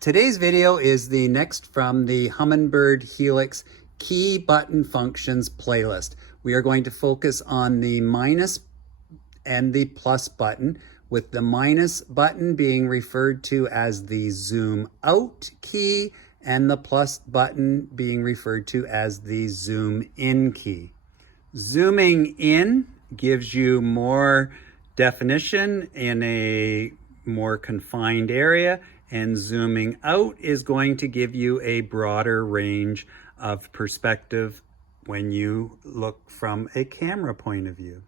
Today's video is the next from the Humminbird Helix key button functions playlist. We are going to focus on the minus and the plus button, with the minus button being referred to as the zoom out key and the plus button being referred to as the zoom in key. Zooming in gives you more definition in a more confined area, and zooming out is going to give you a broader range of perspective when you look from a camera point of view.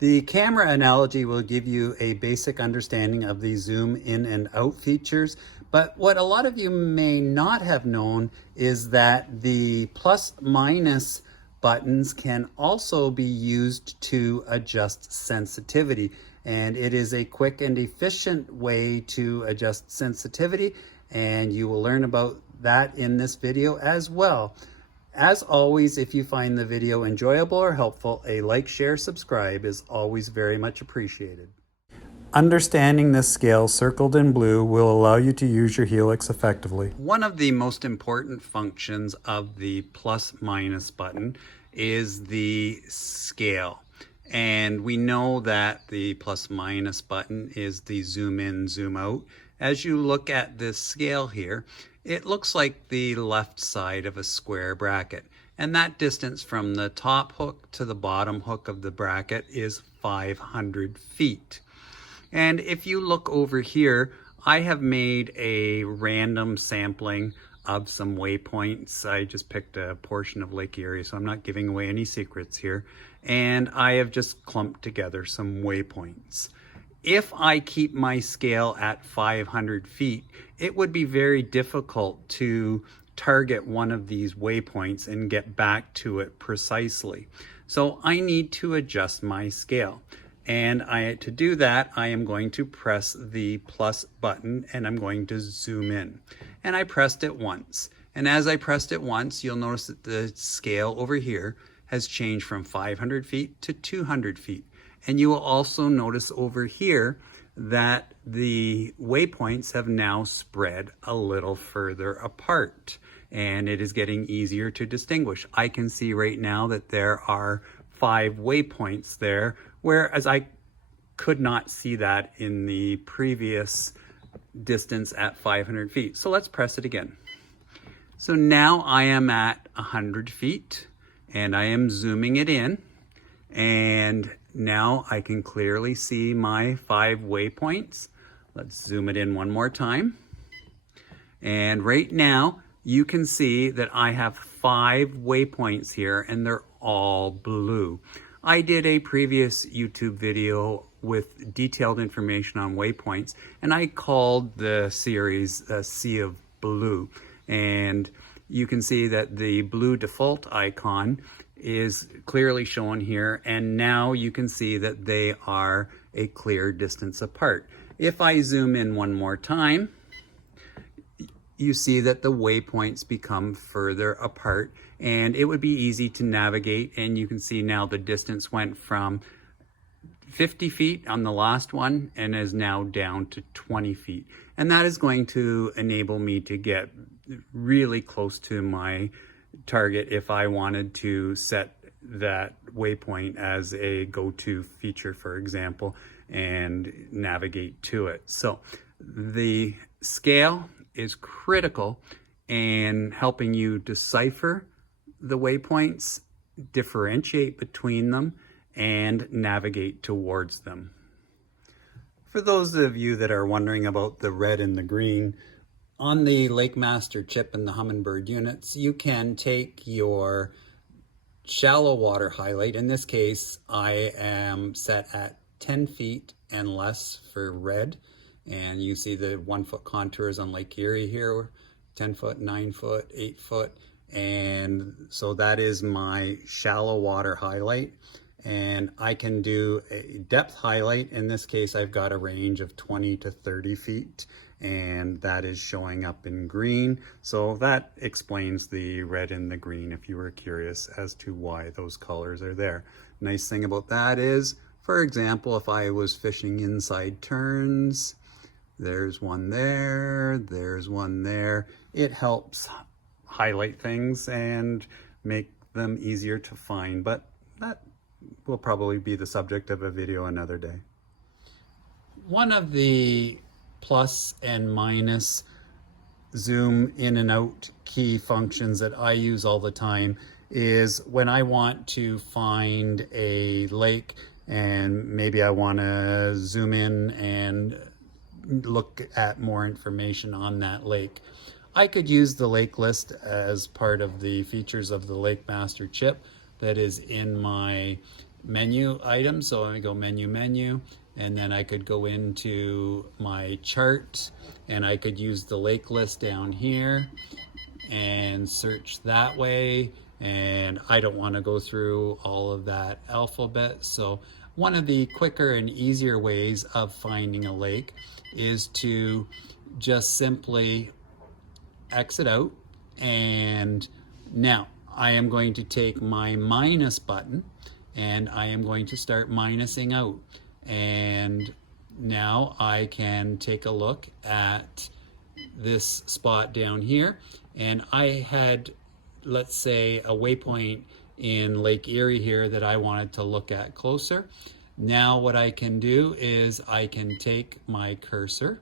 The camera analogy will give you a basic understanding of the zoom in and out features, but what a lot of you may not have known is that the plus minus buttons can also be used to adjust sensitivity. And it is a quick and efficient way to adjust sensitivity, and you will learn about that in this video as well. As always, if you find the video enjoyable or helpful, a like, share, subscribe is always very much appreciated. Understanding this scale circled in blue will allow you to use your Helix effectively. One of the most important functions of the plus minus button is the scale. And we know that the plus minus button is the zoom in, zoom out. As you look at this scale here, it looks like the left side of a square bracket. And that distance from the top hook to the bottom hook of the bracket is 500 feet. And if you look over here, I have made a random sampling of some waypoints. I just picked a portion of Lake Erie, so I'm not giving away any secrets here. And I have just clumped together some waypoints. If I keep my scale at 500 feet, it would be very difficult to target one of these waypoints and get back to it precisely. So I need to adjust my scale. And to do that, I am going to press the plus button and I'm going to zoom in. And I pressed it once. And as I pressed it once, you'll notice that the scale over here has changed from 500 feet to 200 feet. And you will also notice over here that the waypoints have now spread a little further apart, and it is getting easier to distinguish. I can see right now that there are 5 waypoints there, whereas I could not see that in the previous distance at 500 feet. So let's press it again. So now I am at 100 feet and I am zooming it in, and now I can clearly see my 5 waypoints. Let's zoom it in one more time. And right now you can see that I have 5 waypoints here and they're all blue. I did a previous YouTube video with detailed information on waypoints, and I called the series Sea of Blue. And you can see that the blue default icon is clearly shown here, and now you can see that they are a clear distance apart. If I zoom in one more time, you see that the waypoints become further apart, and it would be easy to navigate. And you can see now the distance went from 50 feet on the last one and is now down to 20 feet. And that is going to enable me to get really close to my target if I wanted to set that waypoint as a go-to feature, for example, and navigate to it. So the scale is critical in helping you decipher the waypoints, differentiate between them, and navigate towards them. For those of you that are wondering about the red and the green, on the LakeMaster chip and the Humminbird units, you can take your shallow water highlight. In this case, I am set at 10 feet and less for red. And you see the 1 foot contours on Lake Erie here, 10 foot, 9 foot, 8 foot. And so that is my shallow water highlight. And I can do a depth highlight. In this case, I've got a range of 20 to 30 feet, and that is showing up in green. So that explains the red and the green if you were curious as to why those colors are there. Nice thing about that is, for example, if I was fishing inside turns, there's one there, there's one there. It helps highlight things and make them easier to find, but that will probably be the subject of a video another day. One of the plus and minus zoom in and out key functions that I use all the time is when I want to find a lake and maybe I want to zoom in and look at more information on that lake. I could use the lake list as part of the features of the LakeMaster chip that is in my menu item. So let me go menu, and then I could go into my chart and I could use the lake list down here and search that way. And I don't want to go through all of that alphabet. So one of the quicker and easier ways of finding a lake is to just simply exit out. And now I am going to take my minus button and I am going to start minusing out. And now I can take a look at this spot down here. And I had, let's say, a waypoint in Lake Erie here that I wanted to look at closer. Now what I can do is I can take my cursor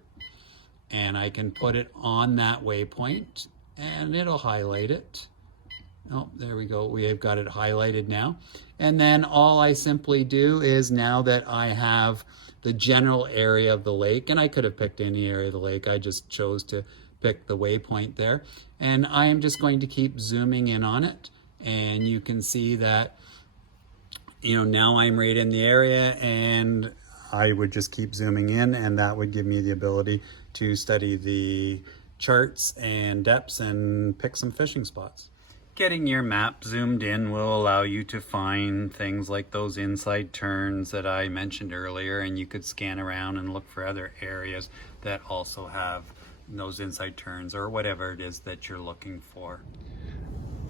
and I can put it on that waypoint and it'll highlight it. Oh, there we go. We have got it highlighted now. And then all I simply do is, now that I have the general area of the lake, and I could have picked any area of the lake, I just chose to pick the waypoint there. And I am just going to keep zooming in on it. And you can see that, you know, now I'm right in the area, and I would just keep zooming in, and that would give me the ability to study the charts and depths and pick some fishing spots. Getting your map zoomed in will allow you to find things like those inside turns that I mentioned earlier, and you could scan around and look for other areas that also have those inside turns or whatever it is that you're looking for.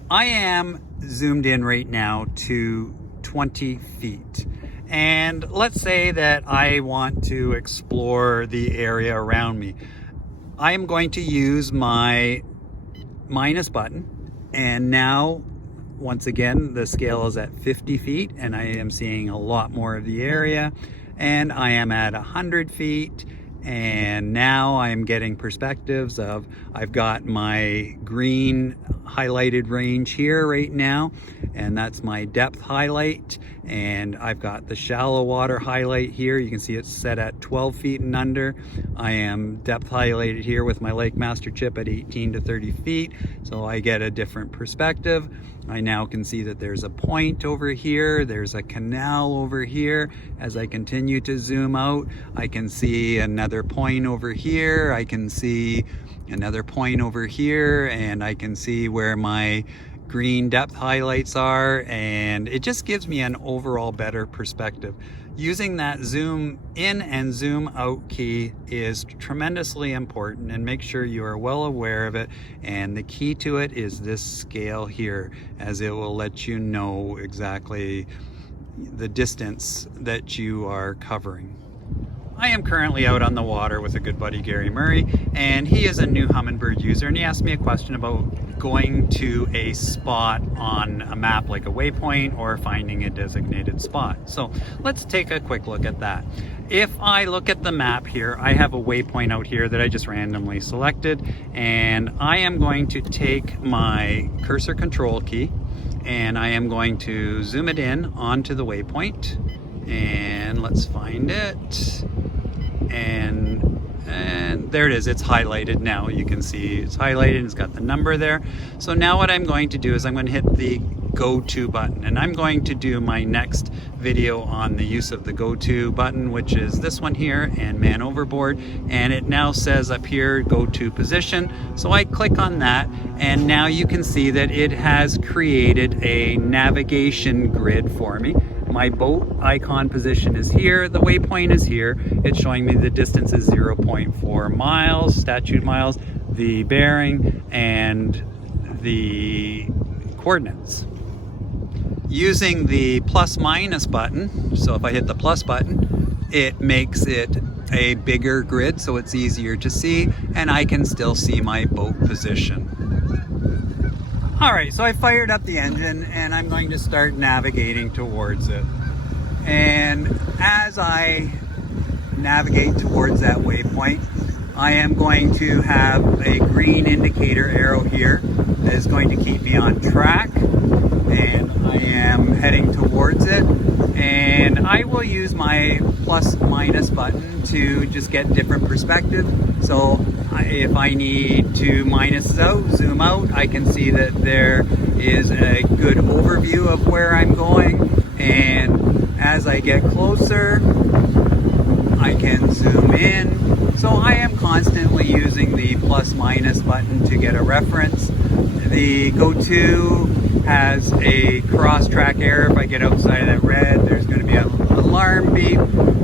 I am zoomed in right now to 20 feet. And let's say that I want to explore the area around me. I am going to use my minus button. And now, once again, the scale is at 50 feet and I am seeing a lot more of the area. And I am at 100 feet. And now I'm getting perspectives of, I've got my green highlighted range here right now, and that's my depth highlight. And I've got the shallow water highlight here. You can see it's set at 12 feet and under. I am depth highlighted here with my LakeMaster chip at 18 to 30 feet. So I get a different perspective. I now can see that there's a point over here, there's a canal over here. As I continue to zoom out, I can see another point over here, I can see another point over here, and I can see where my green depth highlights are, and it just gives me an overall better perspective. Using that zoom in and zoom out key is tremendously important, and make sure you are well aware of it. And the key to it is this scale here, as it will let you know exactly the distance that you are covering. I am currently out on the water with a good buddy, Gary Murray, and he is a new Humminbird user, and he asked me a question about going to a spot on a map like a waypoint or finding a designated spot. So let's take a quick look at that. If I look at the map here, I have a waypoint out here that I just randomly selected, and I am going to take my cursor control key and I am going to zoom it in onto the waypoint, and let's find it. And there it is, it's highlighted now. You can see it's highlighted, it's got the number there. So now what I'm going to do is I'm going to hit the go to button, and I'm going to do my next video on the use of the go to button, which is this one here, and man overboard. And it now says up here go to position, so I click on that, and now you can see that it has created a navigation grid for me. My boat icon position is here, the waypoint is here, it's showing me the distance is 0.4 miles, statute miles, the bearing, and the coordinates. Using the plus minus button, so if I hit the plus button, it makes it a bigger grid so it's easier to see, and I can still see my boat position. All right, so I fired up the engine and I'm going to start navigating towards it. And as I navigate towards that waypoint, I am going to have a green indicator arrow here that is going to keep me on track, and I am heading towards it. And I will use my plus minus button to just get different perspective. So if I need to minus out, zoom out, I can see that there is a good overview of where I'm going. And as I get closer, I can zoom in. So I am constantly using the plus minus button to get a reference. The go-to has a cross-track error. If I get outside of that red, there's going to be an alarm beep.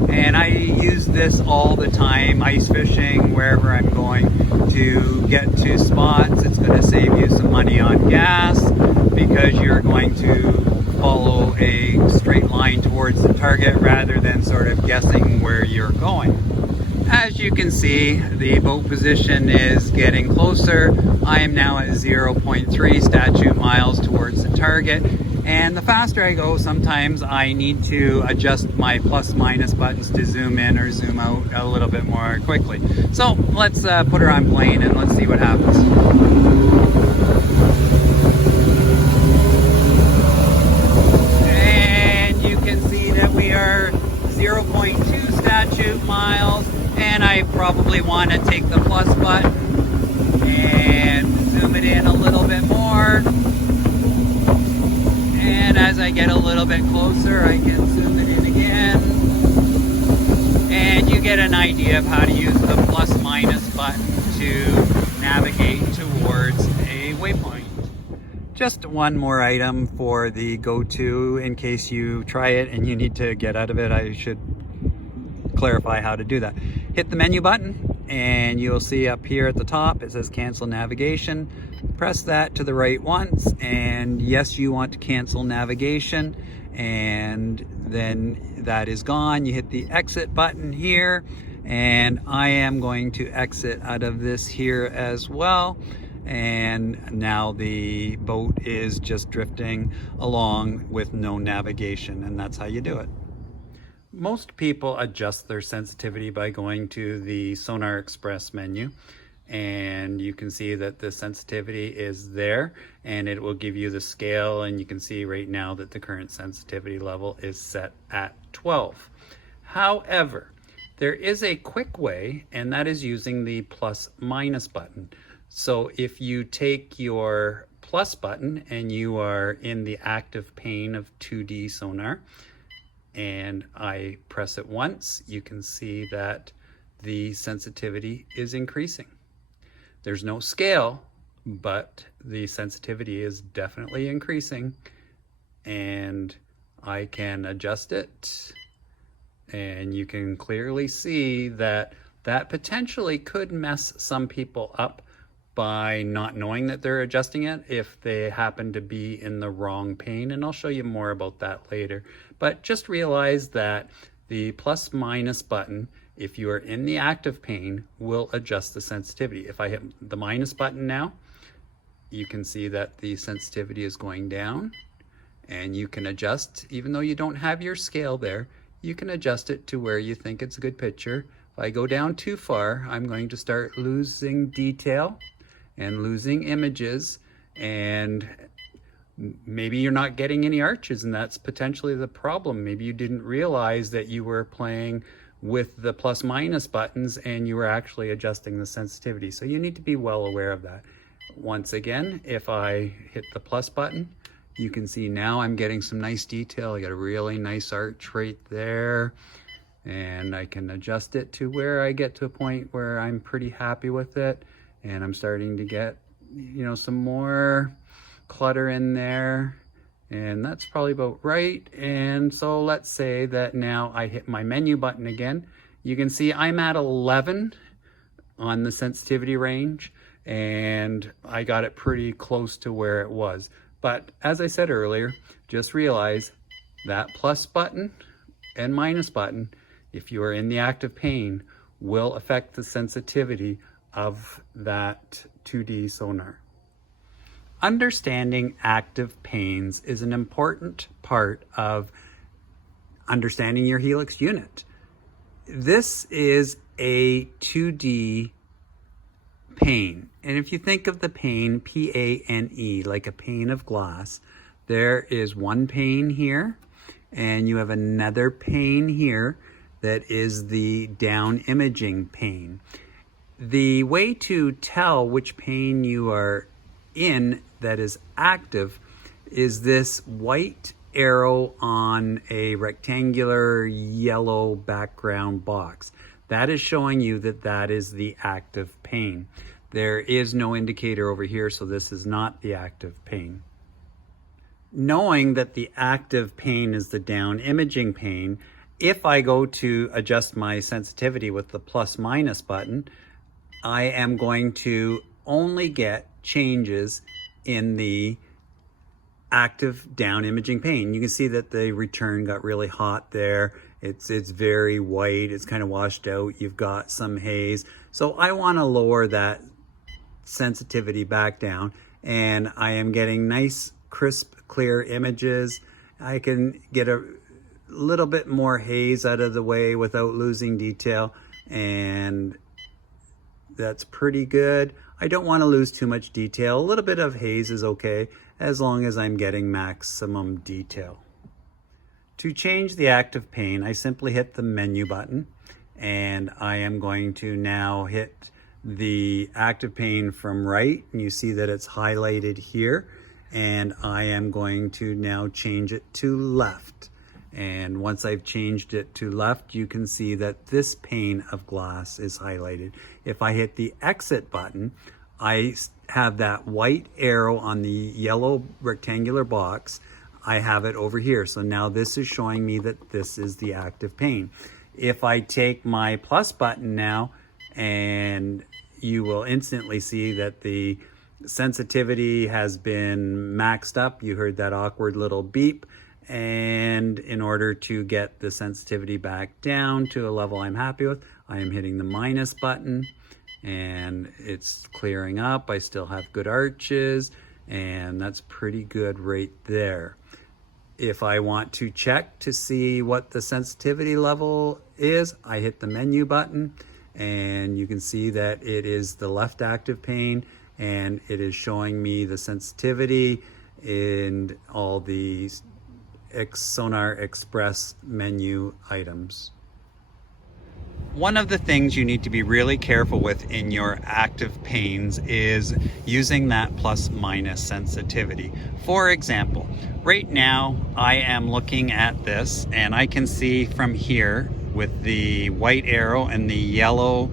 And I use this all the time, ice fishing, wherever I'm going to get to spots. It's going to save you some money on gas because you're going to follow a straight line towards the target rather than sort of guessing where you're going. As you can see, the boat position is getting closer. I am now at 0.3 statute miles towards the target. And the faster I go, sometimes I need to adjust my plus minus buttons to zoom in or zoom out a little bit more quickly. So let's put her on plane and let's see what happens. And you can see that we are 0.2 statute miles. And I probably want to take the plus button and zoom it in a little bit more. And as I get a little bit closer, I can zoom it in again. And you get an idea of how to use the plus minus button to navigate towards a waypoint. Just one more item for the go-to in case you try it and you need to get out of it. I should clarify how to do that. Hit the menu button and you'll see up here at the top it says cancel navigation. Press that to the right once, and yes, you want to cancel navigation, and then that is gone. You hit the exit button here, and I am going to exit out of this here as well. And now the boat is just drifting along with no navigation, and that's how you do it. Most people adjust their sensitivity by going to the Sonar Express menu, and you can see that the sensitivity is there and it will give you the scale, and you can see right now that the current sensitivity level is set at 12. However, there is a quick way, and that is using the plus minus button. So if you take your plus button and you are in the active pane of 2D sonar, and I press it once, you can see that the sensitivity is increasing. There's no scale, but the sensitivity is definitely increasing, and I can adjust it, and you can clearly see that that potentially could mess some people up by not knowing that they're adjusting it if they happen to be in the wrong pane, and I'll show you more about that later. But just realize that the plus minus button, if you are in the active pane, will adjust the sensitivity. If I hit the minus button now, you can see that the sensitivity is going down, and you can adjust, even though you don't have your scale there, you can adjust it to where you think it's a good picture. If I go down too far, I'm going to start losing detail and losing images, and maybe you're not getting any arches, and that's potentially the problem. Maybe you didn't realize that you were playing with the plus minus buttons and you were actually adjusting the sensitivity. So you need to be well aware of that. Once again, if I hit the plus button, you can see now I'm getting some nice detail. I got a really nice arch right there, and I can adjust it to where I get to a point where I'm pretty happy with it, and I'm starting to get, you know, some more clutter in there, and that's probably about right. And so let's say that now I hit my menu button again. You can see I'm at 11 on the sensitivity range, and I got it pretty close to where it was. But as I said earlier, just realize that plus button and minus button, if you are in the active pane, will affect the sensitivity of that 2D sonar. Understanding active panes is an important part of understanding your Helix unit. This is a 2D pane, and if you think of the pane, P-A-N-E, like a pane of glass, there is one pane here, and you have another pane here that is the down imaging pane. The way to tell which pane you are in that is active is this white arrow on a rectangular yellow background box. That is showing you that that is the active pane. There is no indicator over here, so this is not the active pane. Knowing that the active pane is the down imaging pane, if I go to adjust my sensitivity with the plus minus button, I am going to only get changes in the active down imaging pane. You can see that the return got really hot there. It's very white, it's kind of washed out, you've got some haze. So I want to lower that sensitivity back down, and I am getting nice, crisp, clear images. I can get a little bit more haze out of the way without losing detail, and that's pretty good. I don't want to lose too much detail. A little bit of haze is okay as long as I'm getting maximum detail. To change the active pane, I simply hit the menu button, and I am going to now hit the active pane from right, and you see that it's highlighted here, and I am going to now change it to left. And once I've changed it to left, you can see that this pane of glass is highlighted. If I hit the exit button, I have that white arrow on the yellow rectangular box. I have it over here. So now this is showing me that this is the active pane. If I take my plus button now, and you will instantly see that the sensitivity has been maxed up. You heard that awkward little beep. And in order to get the sensitivity back down to a level I'm happy with, I am hitting the minus button, and it's clearing up. I still have good arches, and that's pretty good right there. If I want to check to see what the sensitivity level is, I hit the menu button, and you can see that it is the left active pane, and it is showing me the sensitivity in all the Sonar Express menu items. One of the things you need to be really careful with in your active panes is using that plus minus sensitivity. For example, right now I am looking at this, and I can see from here with the white arrow and the yellow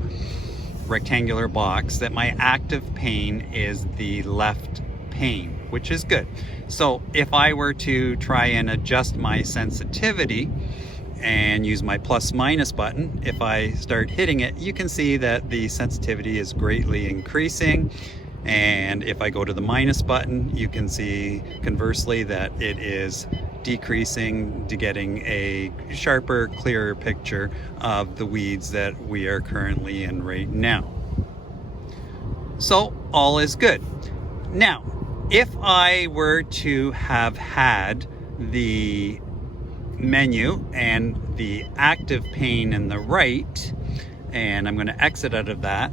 rectangular box that my active pane is the left pane, which is good. So if I were to try and adjust my sensitivity and use my plus minus button, if I start hitting it, you can see that the sensitivity is greatly increasing. And if I go to the minus button, you can see conversely that it is decreasing to getting a sharper, clearer picture of the weeds that we are currently in right now. So all is good. Now, if I were to have had the menu and the active pane in the right, and I'm going to exit out of that,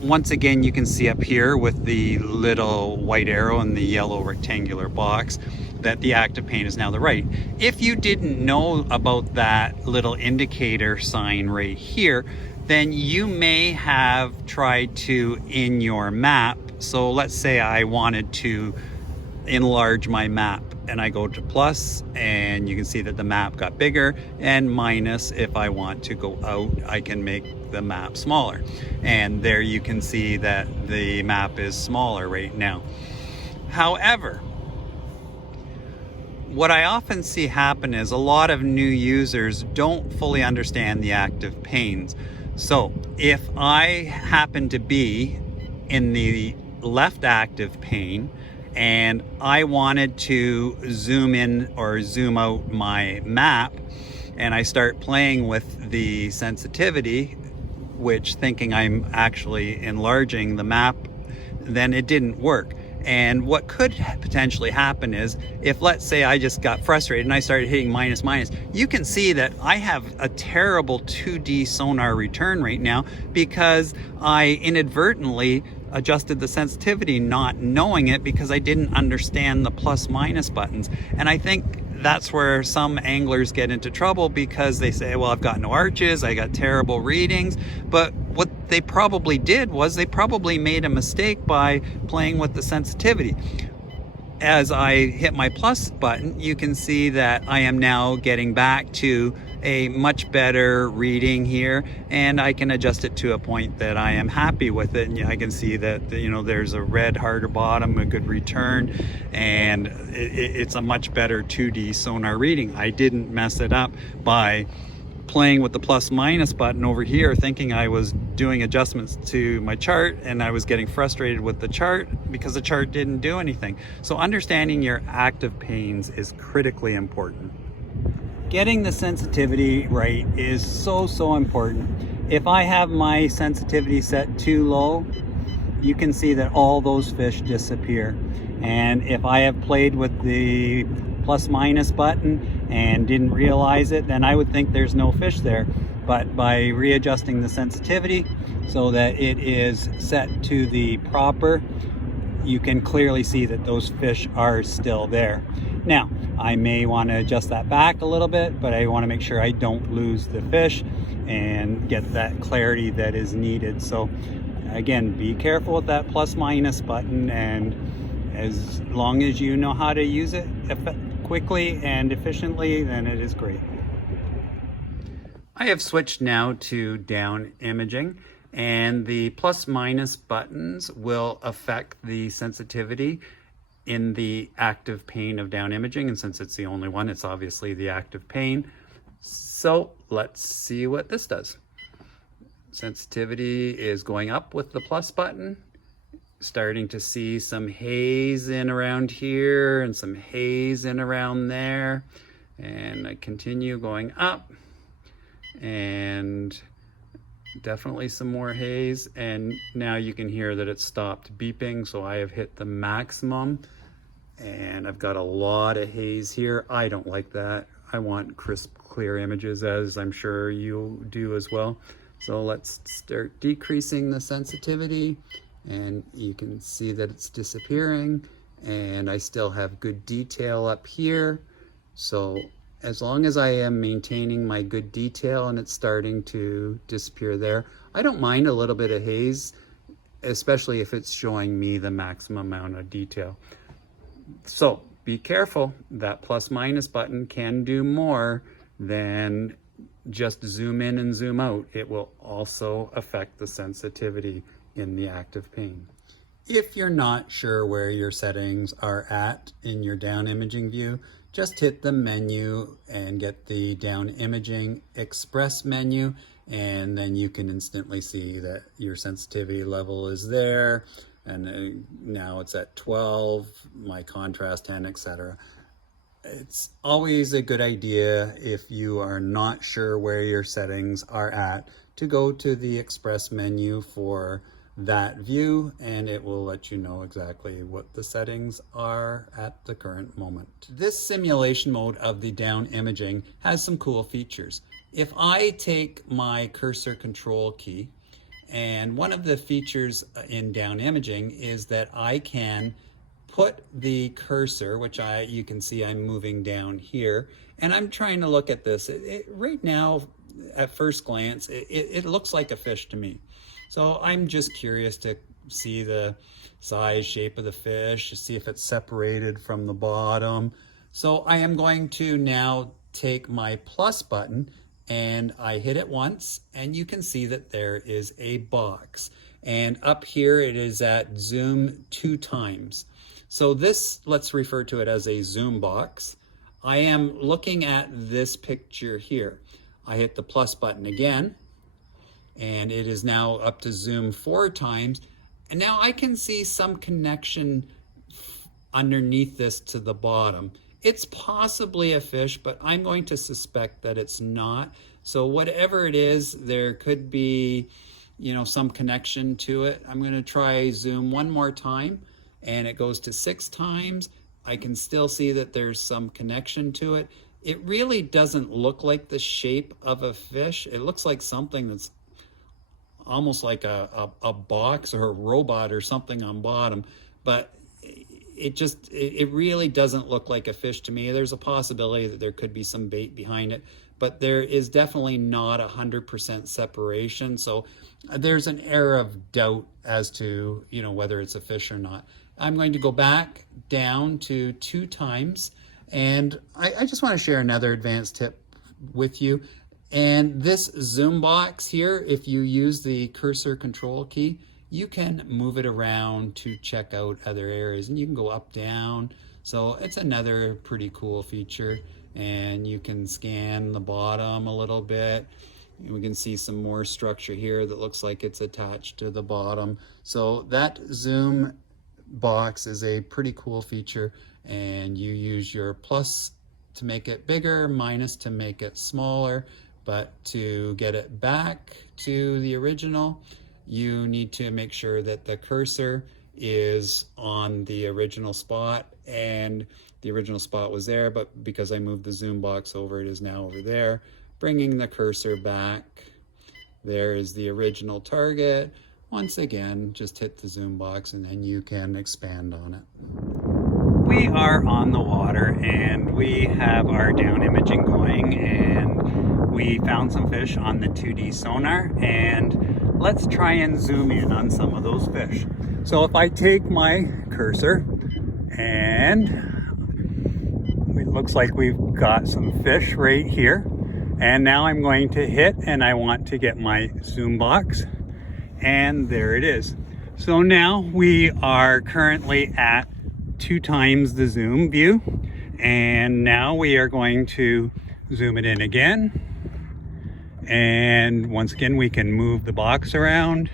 once again you can see up here with the little white arrow and the yellow rectangular box that the active pane is now the right. If you didn't know about that little indicator sign right here, then you may have tried to in your map. So let's say I wanted to enlarge my map, and I go to plus, and you can see that the map got bigger, and minus, if I want to go out, I can make the map smaller. And there you can see that the map is smaller right now. However, what I often see happen is a lot of new users don't fully understand the active panes. So if I happen to be in the left active pane and I wanted to zoom in or zoom out my map, and I start playing with the sensitivity which thinking I'm actually enlarging the map, then it didn't work. And what could potentially happen is if, let's say, I just got frustrated and I started hitting minus, you can see that I have a terrible 2D sonar return right now because I inadvertently adjusted the sensitivity not knowing it because I didn't understand the plus minus buttons. And I think that's where some anglers get into trouble because they say, well, I've got no arches, I got terrible readings. But what they probably did was they probably made a mistake by playing with the sensitivity. As I hit my plus button, you can see that I am now getting back to a much better reading here, and I can adjust it to a point that I am happy with it. And I can see that, you know, there's a red harder bottom, a good return, and it's a much better 2D sonar reading. I didn't mess it up by playing with the plus minus button over here thinking I was doing adjustments to my chart, and I was getting frustrated with the chart because the chart didn't do anything. So understanding your active panes is critically important. Getting the sensitivity right is so important. If I have my sensitivity set too low, you can see that all those fish disappear. And if I have played with the plus minus button and didn't realize it, then I would think there's no fish there. But by readjusting the sensitivity so that it is set to the proper, you can clearly see that those fish are still there. Now, I may want to adjust that back a little bit, but I want to make sure I don't lose the fish and get that clarity that is needed. So again, be careful with that plus minus button, and as long as you know how to use it quickly and efficiently, then it is great. I have switched now to down imaging, and the plus minus buttons will affect the sensitivity in the active pane of down imaging, and since it's the only one, it's obviously the active pane. So let's see what this does. Sensitivity is going up with the plus button. Starting to see some haze in around here and some haze in around there, and I continue going up, and definitely some more haze, and now you can hear that it stopped beeping, so I have hit the maximum, and I've got a lot of haze here. I don't like that. I want crisp, clear images, as I'm sure you do as well. So let's start decreasing the sensitivity, and you can see that it's disappearing, and I still have good detail up here. So as long as I am maintaining my good detail and it's starting to disappear there, I don't mind a little bit of haze, especially if it's showing me the maximum amount of detail. So be careful, that plus minus button can do more than just zoom in and zoom out. It will also affect the sensitivity in the active pane. If you're not sure where your settings are at in your down imaging view, just hit the menu and get the down imaging express menu, and then you can instantly see that your sensitivity level is there, and now it's at 12, my contrast 10, etc. It's always a good idea, if you are not sure where your settings are at, to go to the express menu for that view, and it will let you know exactly what the settings are at the current moment. This simulation mode of the down imaging has some cool features. If I take my cursor control key, and one of the features in down imaging is that I can put the cursor, which you can see I'm moving down here, and I'm trying to look at this. Right now, at first glance, it looks like a fish to me. So I'm just curious to see the size, shape of the fish, see if it's separated from the bottom. So I am going to now take my plus button, and I hit it once, and you can see that there is a box. And up here it is at zoom 2 times. So this, let's refer to it as a zoom box. I am looking at this picture here. I hit the plus button again, and it is now up to zoom 4 times. And now I can see some connection underneath this to the bottom. It's possibly a fish, but I'm going to suspect that it's not. So whatever it is, there could be you know, some connection to it. I'm going to try zoom one more time, and it goes to 6 times. I can still see that there's some connection to it. It really doesn't look like the shape of a fish. It looks like something that's almost like a box or a robot or something on bottom, but it really doesn't look like a fish to me. There's a possibility that there could be some bait behind it, but there is definitely not 100% separation. So there's an air of doubt as to, you know, whether it's a fish or not. I'm going to go back down to 2 times, and I just want to share another advanced tip with you. And this zoom box here, if you use the cursor control key, you can move it around to check out other areas, and you can go up, down. So it's another pretty cool feature, and you can scan the bottom a little bit. We can see some more structure here that looks like it's attached to the bottom. So that zoom box is a pretty cool feature, and you use your plus to make it bigger, minus to make it smaller. But to get it back to the original, you need to make sure that the cursor is on the original spot, and the original spot was there, but because I moved the zoom box over, it is now over there. Bringing the cursor back, there is the original target. Once again, just hit the zoom box and then you can expand on it. We are on the water and we have our down imaging going, and we found some fish on the 2D sonar, and let's try and zoom in on some of those fish. So if I take my cursor, and it looks like we've got some fish right here, and now I'm going to hit, and I want to get my zoom box, and there it is. So now we are currently at 2 times the zoom view, and now we are going to zoom it in again, and once again we can move the box around,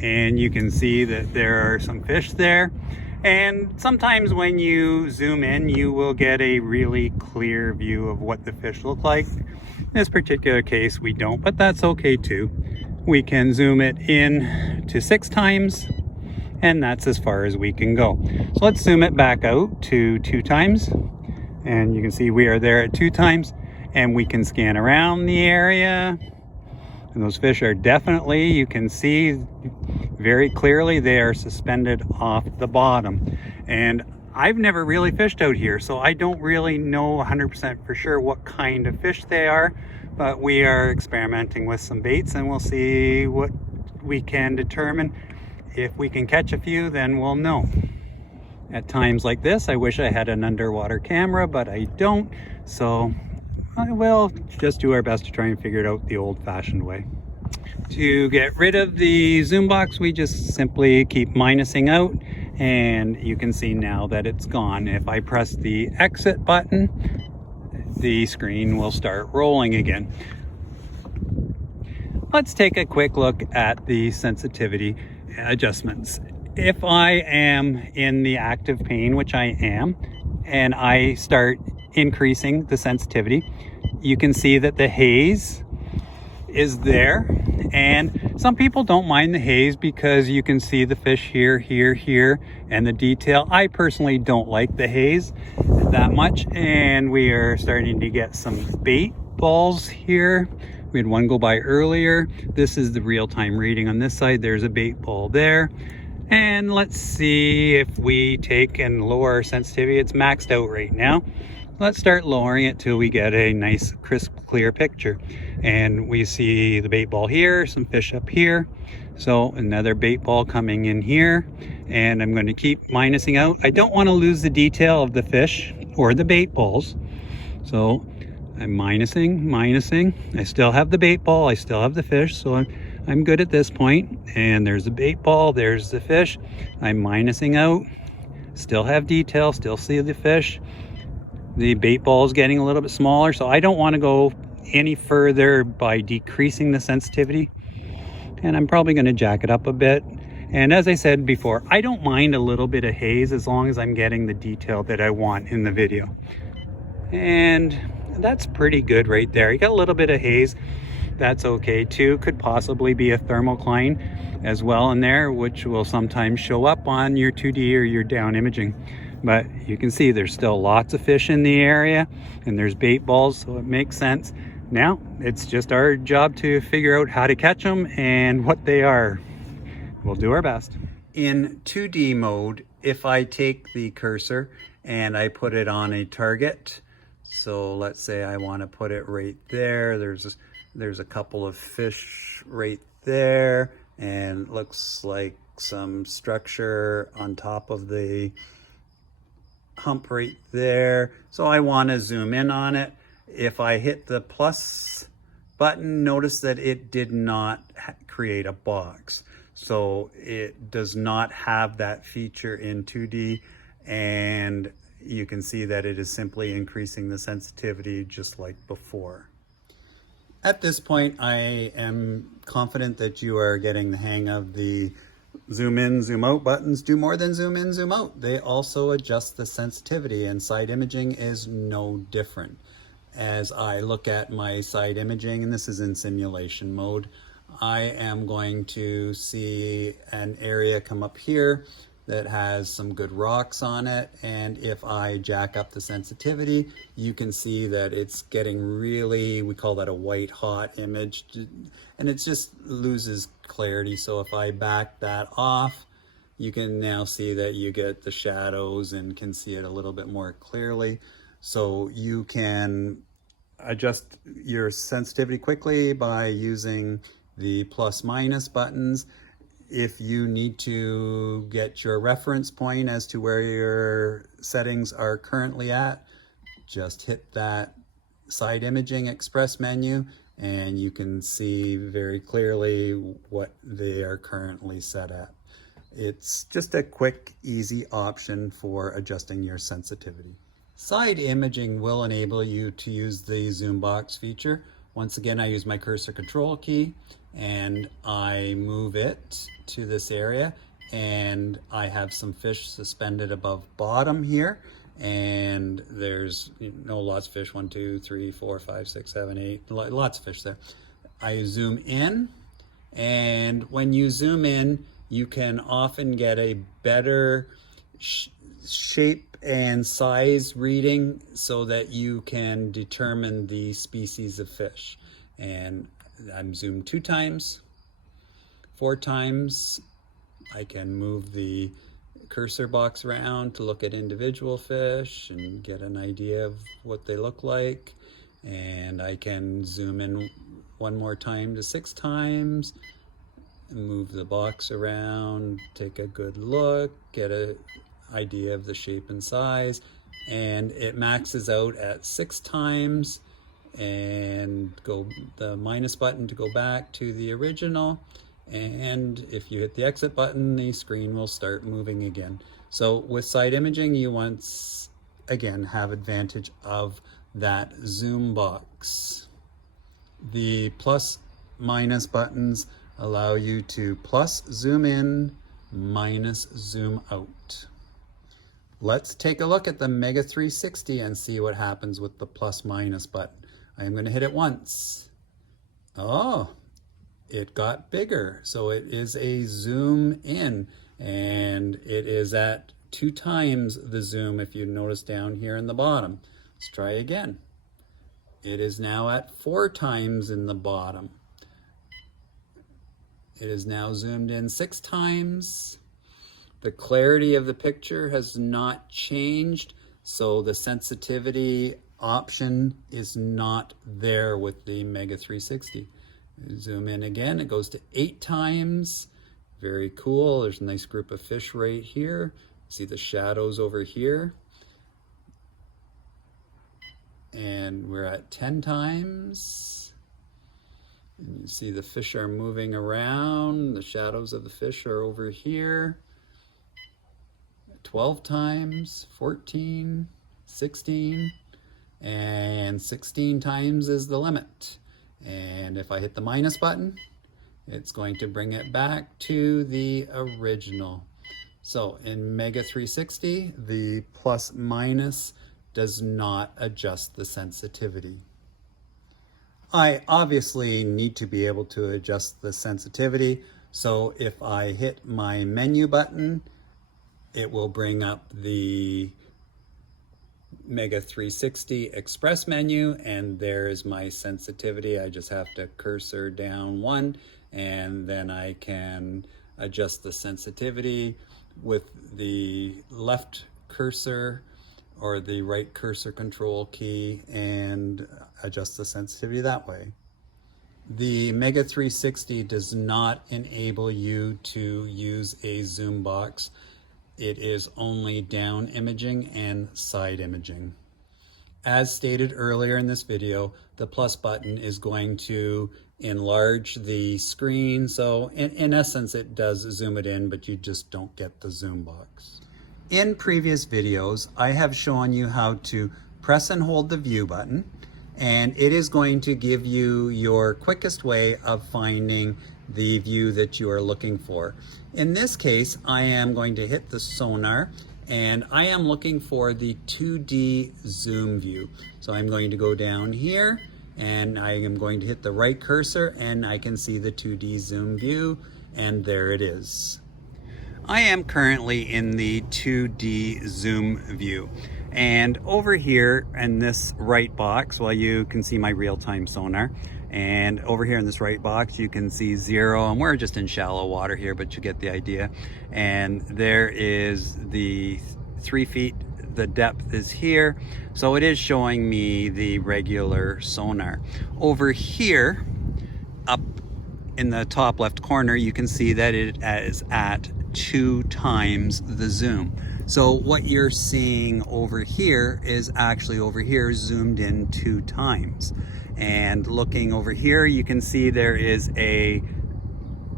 and you can see that there are some fish there. And sometimes when you zoom in, you will get a really clear view of what the fish look like. In this particular case we don't, but that's okay too. We can zoom it in to 6 times, and that's as far as we can go. So let's zoom it back out to 2 times, and you can see we are there at 2 times, and we can scan around the area, and those fish are definitely, you can see very clearly, they are suspended off the bottom. And I've never really fished out here, so I don't really know 100% for sure what kind of fish they are, but we are experimenting with some baits, and we'll see what we can determine. If we can catch a few, then we'll know. At times like this, I wish I had an underwater camera, but I don't, so I will just do our best to try and figure it out the old-fashioned way. To get rid of the zoom box, we just simply keep minusing out, and you can see now that it's gone. If I press the exit button, the screen will start rolling again. Let's take a quick look at the sensitivity adjustments. If I am in the active pane, which I am, and I start increasing the sensitivity, you can see that the haze is there, and some people don't mind the haze because you can see the fish here, here, here, and the detail. I personally don't like the haze that much, and we are starting to get some bait balls here. We had one go by earlier. This is the real-time reading on this side. There's a bait ball there. And let's see if we take and lower our sensitivity. It's maxed out right now. Let's start lowering it till we get a nice, crisp, clear picture. And we see the bait ball here, some fish up here. So another bait ball coming in here. And I'm going to keep minusing out. I don't want to lose the detail of the fish or the bait balls. So I'm minusing. I still have the bait ball, I still have the fish, so I'm good at this point. And there's the bait ball, there's the fish. I'm minusing out, still have detail, still see the fish. The bait ball is getting a little bit smaller, so I don't want to go any further by decreasing the sensitivity. And I'm probably going to jack it up a bit. And as I said before, I don't mind a little bit of haze as long as I'm getting the detail that I want in the video. And that's pretty good right there. You got a little bit of haze, that's okay too. Could possibly be a thermocline as well in there, which will sometimes show up on your 2D or your down imaging. But you can see there's still lots of fish in the area, and there's bait balls, so it makes sense. Now it's just our job to figure out how to catch them and what they are. We'll do our best. In 2D mode, if I take the cursor and I put it on a target, so let's say I want to put it right there. There's a couple of fish right there, and it looks like some structure on top of the hump right there. So I want to zoom in on it. If I hit the plus button, notice that it did not create a box. So it does not have that feature in 2D, and you can see that it is simply increasing the sensitivity just like before. At this point, I am confident that you are getting the hang of the zoom in, zoom out buttons. Do more than zoom in, zoom out. They also adjust the sensitivity, and side imaging is no different. As I look at my side imaging, and this is in simulation mode, I am going to see an area come up here that has some good rocks on it, and if I jack up the sensitivity, you can see that it's getting really, we call that a white hot image, and it just loses clarity. So if I back that off, you can now see that you get the shadows and can see it a little bit more clearly. So you can adjust your sensitivity quickly by using the plus minus buttons. If you need to get your reference point as to where your settings are currently at, just hit that side imaging express menu and you can see very clearly what they are currently set at. It's just a quick, easy option for adjusting your sensitivity. Side imaging will enable you to use the zoom box feature. Once again, I use my cursor control key and I move it to this area, and I have some fish suspended above bottom here, and there's lots of fish, 1, 2, 3, 4, 5, 6, 7, 8, lots of fish there. I zoom in, and when you zoom in, you can often get a better shape and size reading so that you can determine the species of fish. And I'm zoomed 2 times, 4 times. I can move the cursor box around to look at individual fish and get an idea of what they look like. And I can zoom in 1 more time to 6 times, move the box around, take a good look, get an idea of the shape and size, and it maxes out at 6 times. And go the minus button to go back to the original, and if you hit the exit button, the screen will start moving again. So with side imaging, you once again have advantage of that zoom box. The plus minus buttons allow you to plus zoom in, minus zoom out. Let's take a look at the Mega 360 and see what happens with the plus minus button. I'm going to hit it once. Oh, it got bigger. So it is a zoom in, and it is at 2 times the zoom if you notice down here in the bottom. Let's try again. It is now at 4 times in the bottom. It is now zoomed in 6 times. The clarity of the picture has not changed, so the sensitivity option is not there with the Mega 360. Zoom in again, it goes to 8 times. Very cool. There's a nice group of fish right here. See the shadows over here. And we're at 10 times. And you see the fish are moving around. The shadows of the fish are over here. 12 times, 14, 16. And 16 times is the limit. And if I hit the minus button, it's going to bring it back to the original. So in Mega 360, the plus minus does not adjust the sensitivity. I obviously need to be able to adjust the sensitivity. So if I hit my menu button, it will bring up the Mega 360 Express menu, and there is my sensitivity. I just have to cursor down one, and then I can adjust the sensitivity with the left cursor or the right cursor control key and adjust the sensitivity that way. The Mega 360 does not enable you to use a zoom box. It is only down imaging and side imaging. As stated earlier in this video, the plus button is going to enlarge the screen. So in essence, it does zoom it in, but you just don't get the zoom box. In previous videos, I have shown you how to press and hold the view button, and it is going to give you your quickest way of finding the view that you are looking for. In this case, I am going to hit the sonar, and I am looking for the 2D zoom view. So I'm going to go down here, and I am going to hit the right cursor, and I can see the 2D zoom view, and there it is. I am currently in the 2D zoom view. And over here in this right box, well, you can see my real-time sonar. And over here in this right box, you can see 0, and we're just in shallow water here, but you get the idea. And there is the 3 feet, the depth is here. So it is showing me the regular sonar. Over here, up in the top left corner, you can see that it is at 2 times the zoom. So what you're seeing over here is actually over here zoomed in 2 times. And looking over here, you can see there is a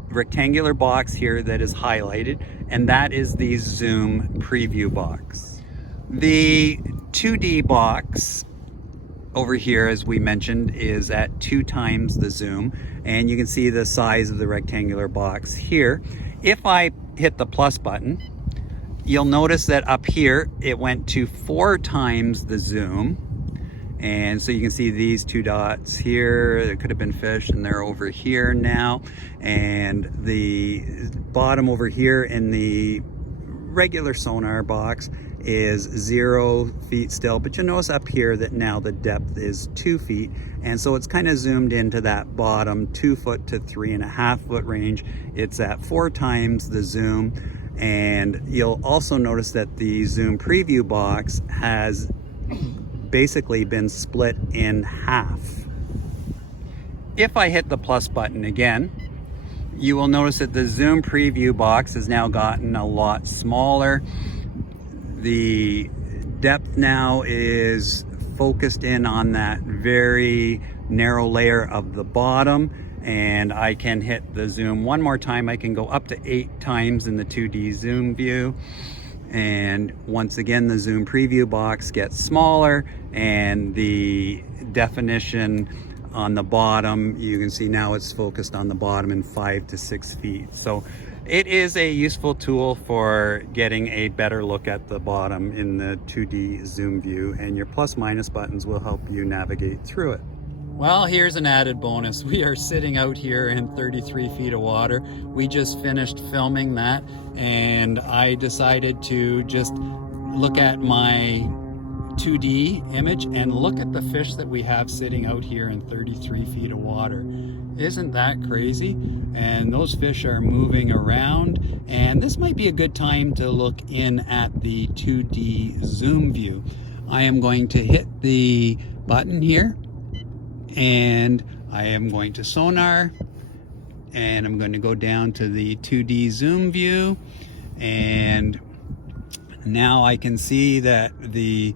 rectangular box here that is highlighted, and that is the zoom preview box. The 2D box over here, as we mentioned, is at 2 times the zoom, and you can see the size of the rectangular box here. If I hit the plus button, you'll notice that up here it went to 4 times the zoom. And so you can see these 2 dots here. There could have been fish, and they're over here now. And the bottom over here in the regular sonar box is 0 feet still, but you'll notice up here that now the depth is 2 feet, and so it's kind of zoomed into that bottom 2 foot to 3.5 foot range. It's at 4 times the zoom, and you'll also notice that the zoom preview box has basically been split in half. If I hit the plus button again, you will notice that the zoom preview box has now gotten a lot smaller. The depth now is focused in on that very narrow layer of the bottom, and I can hit the zoom one more time. I can go up to 8 times in the 2D zoom view. And once again, the zoom preview box gets smaller, and the definition on the bottom, you can see now it's focused on the bottom in 5 to 6 feet. So it is a useful tool for getting a better look at the bottom in the 2D zoom view, and your plus minus buttons will help you navigate through it. Well, here's an added bonus. We are sitting out here in 33 feet of water. We just finished filming that, and I decided to just look at my 2D image and look at the fish that we have sitting out here in 33 feet of water. Isn't that crazy? And those fish are moving around, and this might be a good time to look in at the 2D zoom view. I am going to hit the button here, and I am going to sonar, and I'm going to go down to the 2D zoom view, and now I can see that the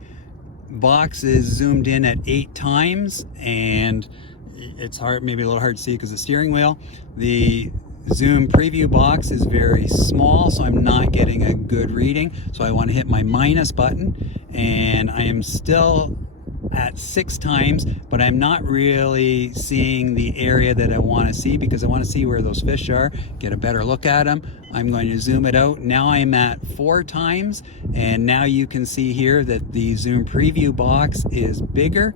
box is zoomed in at 8 times, and it's hard, maybe a little hard to see because of the steering wheel. The zoom preview box is very small, so I'm not getting a good reading. So I want to hit my minus button, and I am still at 6 times, but I'm not really seeing the area that I want to see because I want to see where those fish are, get a better look at them. I'm going to zoom it out. Now I'm at 4 times, and now you can see here that the zoom preview box is bigger,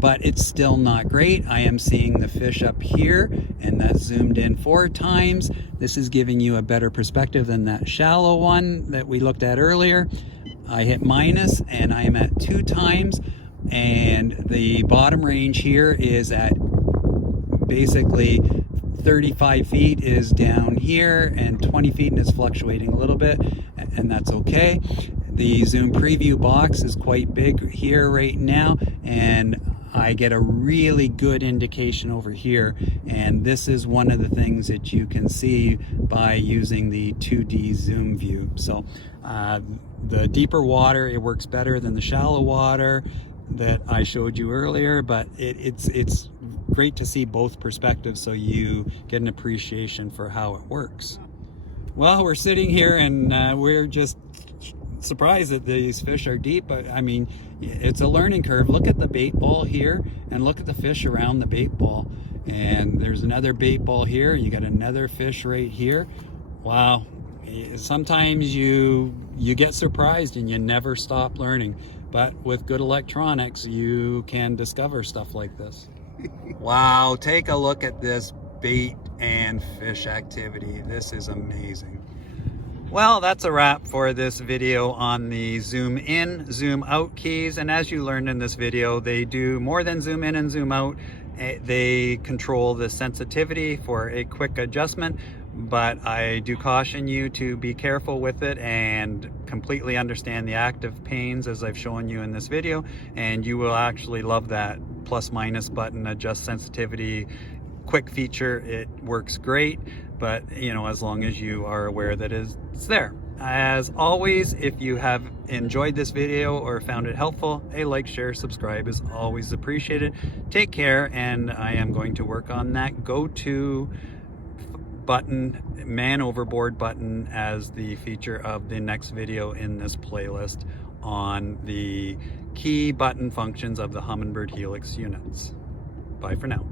but it's still not great. I am seeing the fish up here, and that's zoomed in 4 times. This is giving you a better perspective than that shallow one that we looked at earlier. I hit minus and I am at 2 times, and the bottom range here is at basically 35 feet is down here and 20 feet, and it's fluctuating a little bit, and that's okay. The zoom preview box is quite big here right now, and I get a really good indication over here, and this is one of the things that you can see by using the 2D zoom view. So the deeper water, it works better than the shallow water that I showed you earlier, but it's great to see both perspectives so you get an appreciation for how it works. Well, we're sitting here and we're just surprised that these fish are deep, but I mean, it's a learning curve. Look at the bait ball here and look at the fish around the bait ball, and there's another bait ball here, you got another fish right here. Wow, sometimes you get surprised and you never stop learning, but with good electronics you can discover stuff like this. Wow, take a look at this bait and fish activity. This is amazing. Well, that's a wrap for this video on the zoom in, zoom out keys. And as you learned in this video, they do more than zoom in and zoom out. They control the sensitivity for a quick adjustment, but I do caution you to be careful with it and completely understand the active panes as I've shown you in this video, and you will actually love that plus minus button adjust sensitivity quick feature. It works great, but you know, as long as you are aware that it's there. As always, if you have enjoyed this video or found it helpful, a like, share, subscribe is always appreciated. Take care, and I am going to work on that go to button, man overboard button, as the feature of the next video in this playlist on the key button functions of the Humminbird Helix units. Bye for now.